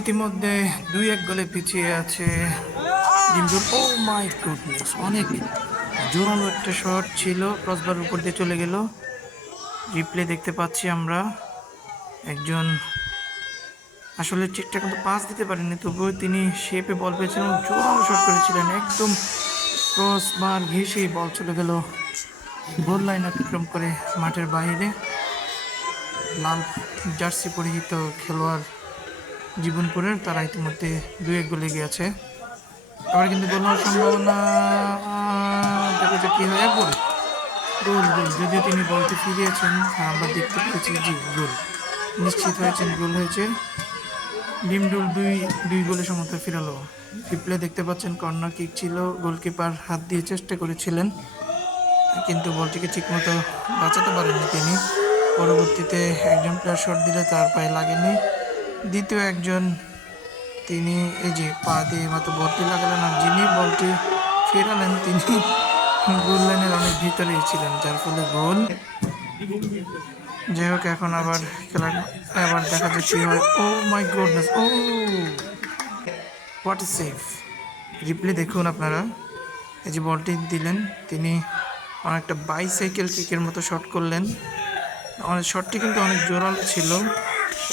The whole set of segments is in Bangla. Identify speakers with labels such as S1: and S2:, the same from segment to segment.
S1: ইতিমধ্যে দুই এক গোলে পিছিয়ে আছে ও মাই গুডনেস অনেক জোরালো একটা শট ছিল ক্রসবার উপর দিয়ে চলে গেল। রিপ্লে দেখতে পাচ্ছি আমরা। একজন আসলে ঠিকঠাক মতো পাস দিতে পারেনি তবুও তিনি শেপে বল পেয়েছিলেন জোরালো শট করেছিলেন। একদম ক্রস বার ঘেসেই বল চলে গেল। গোল লাইন অতিক্রম করে মাঠের বাইরে। লাল জার্সি পরিহিত খেলোয়াড় জীবনপুরের তারা ইতিমধ্যে দুই এক গোলে গিয়েছে। এবার কিন্তু গোল হওয়ার সম্ভাবনা দেখা যাক কি হয়। গোল। গোল গোল। যদিও তিনি বলতে ফিরিয়েছেন হ্যাঁ, আমরা দেখতে পেয়েছি জি গোল। নিশ্চিত হয়েছেন গোল হয়েছে। ডিমডুল দুই দুই গোলে সমতা ফিরালো। রিপ্লে দেখতে পাচ্ছেন কর্নার কিক ছিল গোলকিপার হাত দিয়ে চেষ্টা করেছিলেন কিন্তু বলটিকে ঠিকমতো বাঁচাতে পারেননি তিনি। পরবর্তীতে একজন প্লেয়ার শট দিলে তার পায়ে লাগেনি। দ্বিতীয় একজন, তিনি এই যে পা দিয়ে মাত্র বলটি লাগালেন আর যিনি বলটি ফেরালেন, তিনি গোল লাইনের অনেক ভিতরেই ছিলেন, যার ফলে গোল। যাই হোক, এখন আবার খেলা, আবার দেখা যাচ্ছে ও my goodness oh what is safe replay দেখুন আপনারা। এই যে বলটি দিলেন, তিনি অনেকটা বাইসাইকেল কিকের মতো শট করলেন। অনেক শটটি কিন্তু অনেক জোরালো ছিল।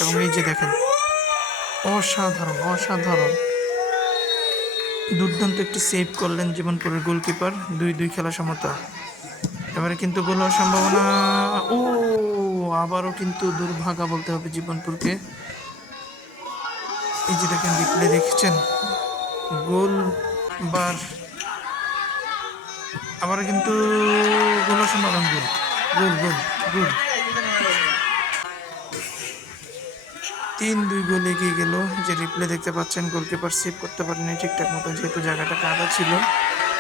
S1: এবং এই যে দেখেন অসাধারণ অসাধারণ। দুর্দান্ত একটি সেভ করলেন জীবনপুরের গোলকিপার দুই দুই খেলা সমতা। এবারে কিন্তু গোল হওয়ার সম্ভাবনা, ও, আবারও কিন্তু দুর্ভাগা বলতে হবে জীবনপুরকে। এই যে দেখেন রিপ্লে দেখছেন, গোল বার। আবার কিন্তু গোল সম্ভাবনা গোল গোল গোল গোল। তিন দুই গোল এগিয়ে গেল। যে রিপ্লে দেখতে পাচ্ছেন গোলকিপার সেভ করতে পারেনি ঠিকঠাক মতো, যেহেতু জায়গাটা কাদা ছিল।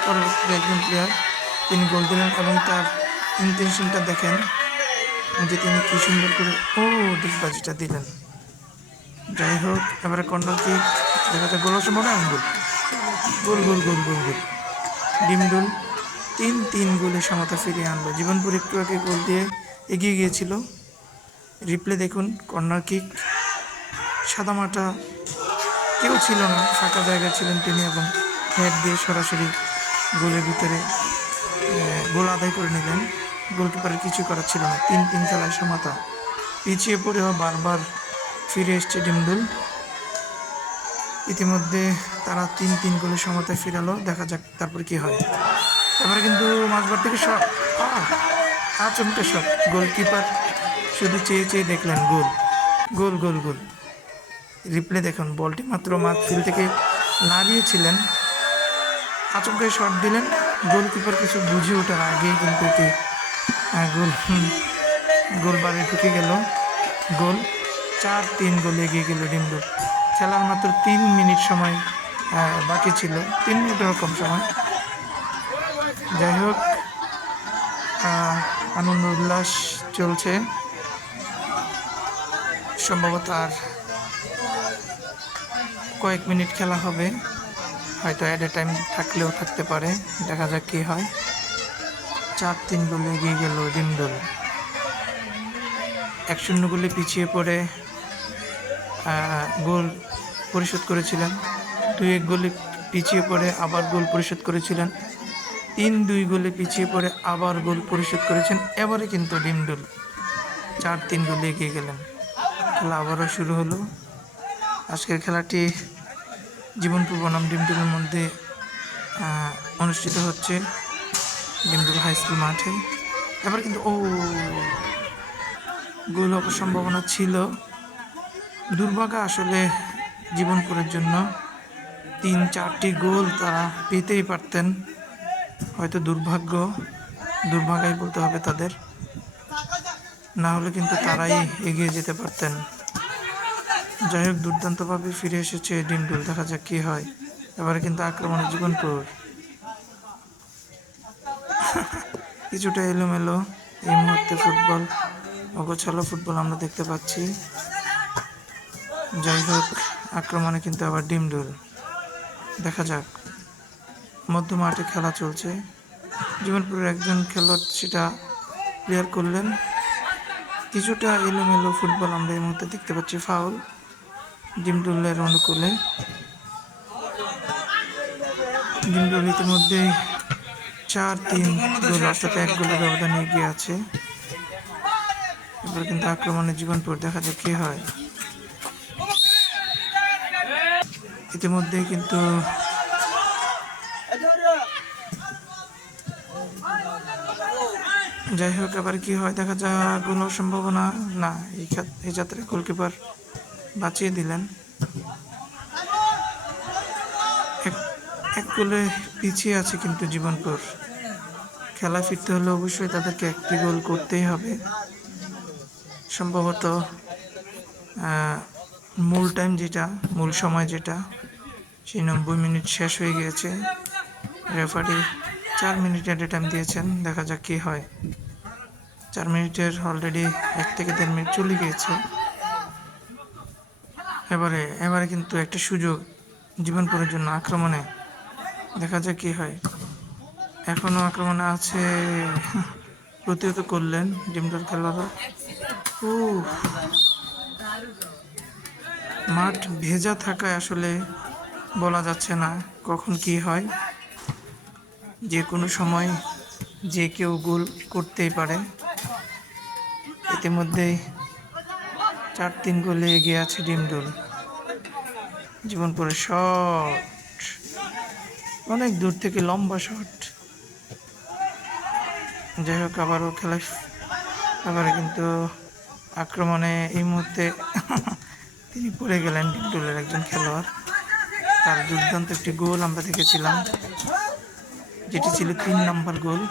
S1: পরবর্তীতে একজন প্লেয়ার তিনি গোল দিলেন এবং তার ইন্টেনশনটা দেখেন যে তিনি কি সুন্দর করে ও, ডিগবাজিটা দিলেন। যাই হোক, এবারে কর্নার কিক দেখা যায় গোল সম্ভাবনা গোল। গোল গোল গোল গোল গোল। ডিমডুল তিন তিন গোলে সমতা ফিরিয়ে আনলো। জীবনপুর একটু আগে গোল দিয়ে এগিয়ে গিয়েছিল। রিপ্লে দেখুন কর্নার কিক সাদামাটা কেউ ছিল না, ফাঁকা জায়গায় ছিলেন তিনি এবং হেড দিয়ে সরাসরি গোলের ভিতরে গোল আদায় করে নিলেন। গোলকিপারের কিছু করার ছিল না। তিন তিন খেলায় সমতা পিছিয়ে পড়েও বারবার ফিরে এসছে ডিমডুল। ইতিমধ্যে তারা তিন তিন গোলে সমতায় ফিরালো। দেখা যাক তারপর কি হয়। তারপরে কিন্তু মাঝবার থেকে শট। আচমকা শট। গোলকিপার শুধু চেয়ে চেয়ে দেখলেন গোল। গোল গোল গোল। রিপ্লে দেখুন। বলটি মাত্র মাঠফিল্ড থেকে নাড়িয়েছিলেন। আচমকা শট দিলেন। গোলকিপার কিছু বুঝে ওঠার আগেই কিন্তু এটি গোল গোল বারে ঢুকে গেল। গোল চার তিন গোল এগিয়ে গেল ডিমডুল খেলার মাত্র তিন মিনিট সময় বাকি ছিল। তিন মিনিটের কম সময়। যাই হোক আনন্দ উল্লাস চলছে। সম্ভবত আর কয়েক মিনিট খেলা হবে। হয়তো অ্যাট এ টাইম থাকলেও থাকতে পারে। দেখা যাক কি হয়। চার তিন গোলে এগিয়ে গেল ডিমডোল এক শূন্য গোলে পিছিয়ে পড়ে গোল পরিশোধ করেছিলেন। দুই এক গোলে পিছিয়ে পড়ে, আবার গোল পরিশোধ করেছিলেন। তিন দুই গোলে পিছিয়ে পড়ে, আবার গোল পরিশোধ করেছেন। এবারে কিন্তু ডিমডুল চার তিন গোলে এগিয়ে গেলেন। খেলা আবারও শুরু হলো। আজকের খেলাটি জীবনপুর বনাম ডিমডুলের মধ্যে অনুষ্ঠিত হচ্ছে ডিমডুল হাই স্কুল মাঠে। এবার কিন্তু, ও, গোল হওয়ার সম্ভাবনা ছিল। দুর্ভাগ্য আসলে জীবনপুরের জন্য তিন, চারটি গোল তারা পেতেই পারতেন। হয়তো দুর্ভাগ্য দুর্ভাগ্যই বলতে হবে তাদের। না হলে কিন্তু তারাই এগিয়ে যেতে পারতেন। যাই হোক দুর্দান্তভাবে ফিরে এসেছে ডিমডুল দেখা যাক কি হয়। এবারে কিন্তু আক্রমণের জীবনপুর কিছুটা এলোমেলো এই মুহূর্তে ফুটবল, অগোছালো ফুটবল আমরা দেখতে পাচ্ছি। যাই হোক আক্রমণে কিন্তু আবার ডিমডুল দেখা যাক মধ্য মাঠে খেলা চলছে। জীবনপুরের একজন খেলোয়াড় সেটা ক্লিয়ার করলেন। কিছুটা এলোমেলো ফুটবল আমরা এই মুহূর্তে দেখতে পাচ্ছি। ফাউল ডিমডুলের অনুকূলে। ডিমডুল ইতিমধ্যে চার তিন অর্থাৎ এক গোলের ব্যবধানে এগিয়ে আছে। এবার কিন্তু আক্রমণের জীবনপুর দেখা যাক কি হয়। ইতিমধ্যে কিন্তু যাই হোক আবার কি হয় দেখা যাক কোনো সম্ভাবনা না। এই এই যাত্রায় গোলকিপার বাঁচিয়ে দিলেন। এক- গোলে পিছিয়ে আছে কিন্তু জীবনপুর খেলা ফিরতে হলে অবশ্যই তাদেরকে একটি গোল করতেই হবে। সম্ভবত মূল টাইম যেটা, মূল সময় যেটা, সেই নব্বই মিনিট শেষ হয়ে গিয়েছে। রেফারি চার মিনিট অ্যাট টাইম দিয়েছেন, দেখা যাক কী হয়। চার মিনিটের অলরেডি এক থেকে দেড় মিনিট চলে গিয়েছে। এবারে এবারে কিন্তু একটা সুযোগ জীবনপুরের জন্য আক্রমণে। দেখা যাক কী হয়। এখনও আক্রমণে আছে, প্রতিহত করলেন ডিমডোর খেলোয়াড়রা ও মাঠ ভেজা থাকায় আসলে বলা যাচ্ছে না কখন কি হয়। যে কোনো সময় যে কেউ গোল করতেই পারে। ইতিমধ্যেই চার তিন গোলে এগিয়ে আছে ডিমডুল জীবনপুরের শট অনেক দূর থেকে লম্বা শট যাই হোক, আবারও খেলা আবার কিন্তু আক্রমণে এই মুহূর্তে তিনি পড়ে গেলেন ডিমডুলের একজন খেলোয়াড়। তার দুর্দান্ত একটি গোল আমরা দেখেছিলাম। যেটি ছিল তিন নম্বর গোল।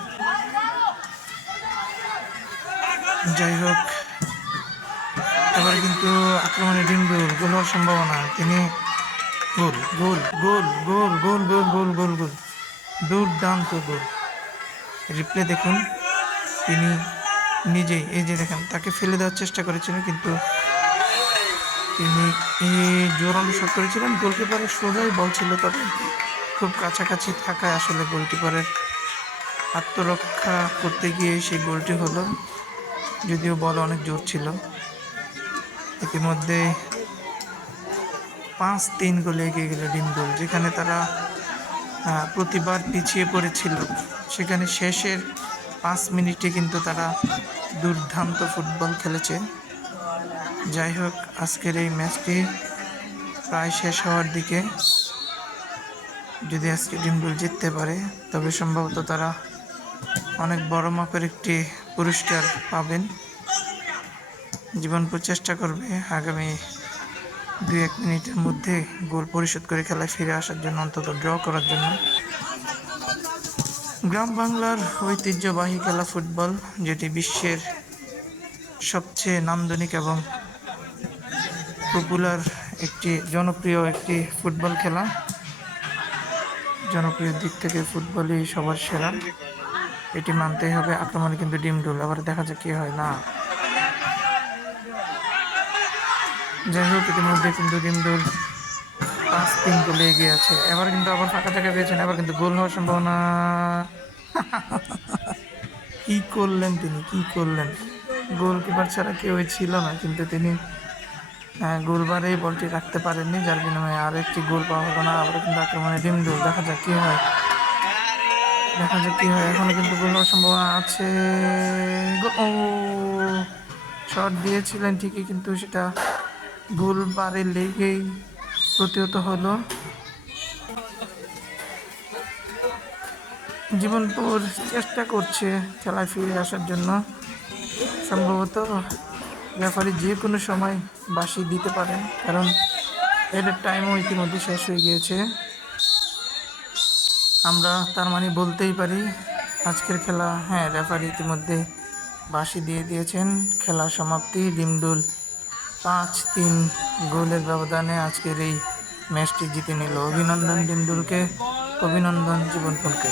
S1: যাই হোক এবারে কিন্তু আক্রমণে ডিমডুল গোল হওয়ার সম্ভাবনা। তিনি গোল গোল গোল গোল গোল গোল গোল গোল গোল। দুর্দান্ত গোল। রিপ্লে দেখুন, তিনি নিজেই, এই যে দেখেন, তাকে ফেলে দেওয়ার চেষ্টা করেছিলেন কিন্তু তিনি জোরালো শট করেছিলেন। গোলকিপারের সোজাই বল ছিল তবে খুব কাছাকাছি থাকায় আসলে গোলকিপারের আত্মরক্ষা করতে গিয়ে সেই গোলটি হলো, যদিও বল অনেক জোর ছিল। ইতিমধ্যে পাঁচ তিন গোলে এগিয়ে গেল ডিমদুল যেখানে তারা প্রতিবার পিছিয়ে পড়েছিল। সেখানে শেষের পাঁচ মিনিটে কিন্তু তারা দুর্দান্ত ফুটবল খেলেছে। যাই হোক, আজকের এই ম্যাচটি প্রায় শেষ হওয়ার দিকে। যদি আজকে ডিমডুল জিততে পারে, তবে সম্ভবত তারা অনেক বড় মাপের একটি পুরস্কার পাবেন। জীবনপুর চেষ্টা করবে। আগামী দুই এক মিনিটের মধ্যে গোল পরিশোধ করে খেলায় ফিরে আসার জন্য, অন্তত ড্র করার জন্য। গ্রাম বাংলার ঐতিহ্যবাহী খেলা ফুটবল, যেটি বিশ্বের সবচেয়ে নান্দনিক এবং পপুলার একটি জনপ্রিয় একটি ফুটবল খেলা। জনপ্রিয় দিক থেকে ফুটবলই সবার সেরা। এটি মানতেই হবে আক্রমণে কিন্তু ডিমডুল আবার দেখা যাক কি হয়। না যাই হোক ইতিমধ্যে কিন্তু ডিমডুল পাঁচ তিন গোলে এগিয়ে আছে। এবার কিন্তু আবার ফাঁকা জায়গা পেয়েছেন এবার কিন্তু গোল হওয়ার সম্ভাবনা। কি করলেন তিনি কি করলেন? গোলকিপার ছাড়া কেউই ছিল না কিন্তু তিনি আহ, গোলবারেই বলটি রাখতে পারেননি যার বিনিময়ে আরও একটি গোল পাওয়া হলো না। আবার কিন্তু আক্রমণে ডিমডুল দেখা যাক কি হয়। দেখা যাক কি হয় এখনও কিন্তু গোল হওয়ার সম্ভাবনা আছে। ও শট দিয়েছিলেন ঠিকই কিন্তু সেটা গোল লেগেই প্রতিহত হলো। জীবনপুর চেষ্টা করছে খেলায় ফিরে আসার জন্য। সম্ভবত রেফারি যে কোনো সময় বাসি দিতে পারেন, কারণ এটার টাইমও ইতিমধ্যে শেষ হয়ে গিয়েছে। আমরা তার মানে বলতেই পারি, আজকের খেলা হ্যাঁ রেফারি ইতিমধ্যে বাসি দিয়ে দিয়েছেন। খেলা সমাপ্তি, ডিমডুল পাঁচ তিন গোলের ব্যবধানে আজকের এই ম্যাচটি জিতে নিল। অভিনন্দন বিন্দুরকে অভিনন্দন জীবনপুরকে